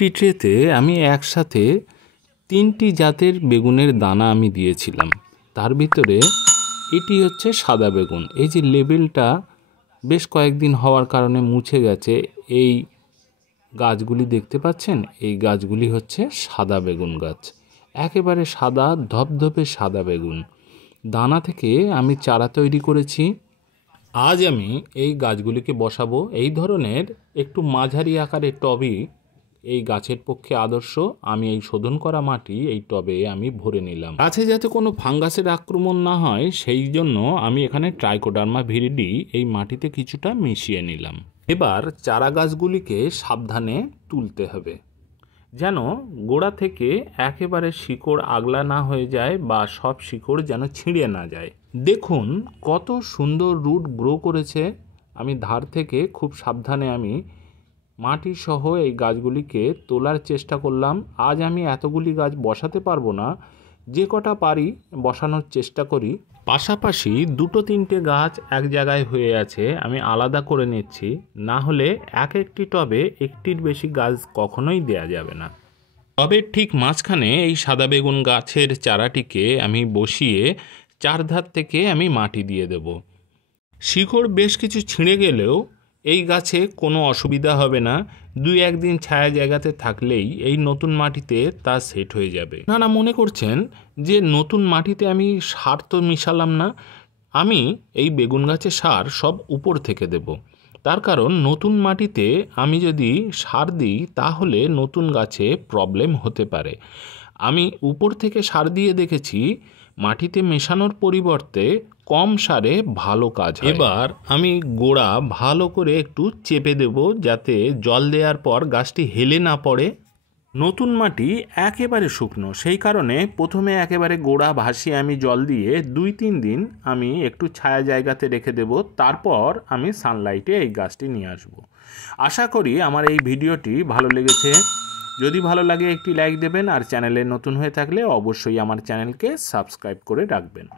একটি ট্রেতে আমি একসাথে 3টি জাতের বেগুনের দানা আমি দিয়েছিলাম। তার ভিতরে এটি হচ্ছে সাদা বেগুন। এই যে লেবেলটা বেশ কয়েকদিন হওয়ার কারণে মুছে গেছে, এই গাছগুলি দেখতে পাচ্ছেন, এই গাছগুলি হচ্ছে সাদা বেগুন গাছ। একেবারে সাদা, ধপধপে সাদা বেগুন। দানা থেকে আমি চারা তৈরি করেছি। আজ আমি এই গাছগুলিকে বসাবো। এই ধরনের একটু মাঝারি আকারের টবই এই গাছের পক্ষে আদর্শ। আমি এই শোধন করা মাটি এই টবে আমি ভরে নিলাম। গাছে যাতে কোনো ফাঙ্গাসের আক্রমণ না হয় সেই জন্য আমি এখানে ট্রাইকোডার্মা ভিরিডি এই মাটিতে কিছুটা মিশিয়ে নিলাম। এবার চারা গাছগুলিকে সাবধানে তুলতে হবে, যেন গোড়া থেকে একেবারে শিকড় আগলা না হয়ে যায় বা সব শিকড় যেন ছিঁড়ে না যায়। দেখুন কত সুন্দর রুট গ্রো করেছে। আমি ধার থেকে খুব সাবধানে আমি মাটি সহ এই গাছগুলিকে তোলার চেষ্টা করলাম। আজ আমি এতগুলি গাছ বসাতে পারবো না, যে কটা পারি বসানোর চেষ্টা করি। পাশাপাশি 2-3টে গাছ এক জায়গায় হয়ে আছে, আমি আলাদা করে নিচ্ছি, না হলে একটি টবে একটির বেশি গাছ কখনোই দেয়া যাবে না। টবের ঠিক মাঝখানে এই সাদা বেগুন গাছের চারাটিকে আমি বসিয়ে চারধার থেকে আমি মাটি দিয়ে দেব। শিকড় বেশ কিছু ছিঁড়ে গেলেও এই গাছে কোনো অসুবিধা হবে না। 2-1 দিন ছায়া জায়গাতে থাকলেই এই নতুন মাটিতে তা সেট হয়ে যাবে। আপনারা মনে করছেন যে নতুন মাটিতে আমি সার তো মিশালাম না, আমি এই বেগুন গাছের সার সব উপর থেকে দেব। তার কারণ নতুন মাটিতে আমি যদি সার দিই তাহলে নতুন গাছে প্রবলেম হতে পারে। আমি উপর থেকে সার দিয়ে দেখেছি মাটিতে মেশানোর পরিবর্তে কম সারে ভালো কাজ হয়। এবার আমি গোড়া ভালো করে একটু চেপে দেব, যাতে জল দেওয়ার পর গাছটি হেলে না পড়ে। নতুন মাটি একেবারে শুকনো, সেই কারণে প্রথমে একেবারে গোড়া ভাসিয়ে আমি জল দিয়ে 2-3 দিন আমি একটু ছায়া জায়গাতে রেখে দেব। তারপর আমি সানলাইটে এই গাছটি নিয়ে আসব। আশা করি আমার এই ভিডিওটি ভালো লেগেছে। যদি ভালো লাগে একটি লাইক দেবেন, আর চ্যানেলে নতুন হয়ে থাকলে অবশ্যই আমার চ্যানেলকে সাবস্ক্রাইব করে রাখবেন।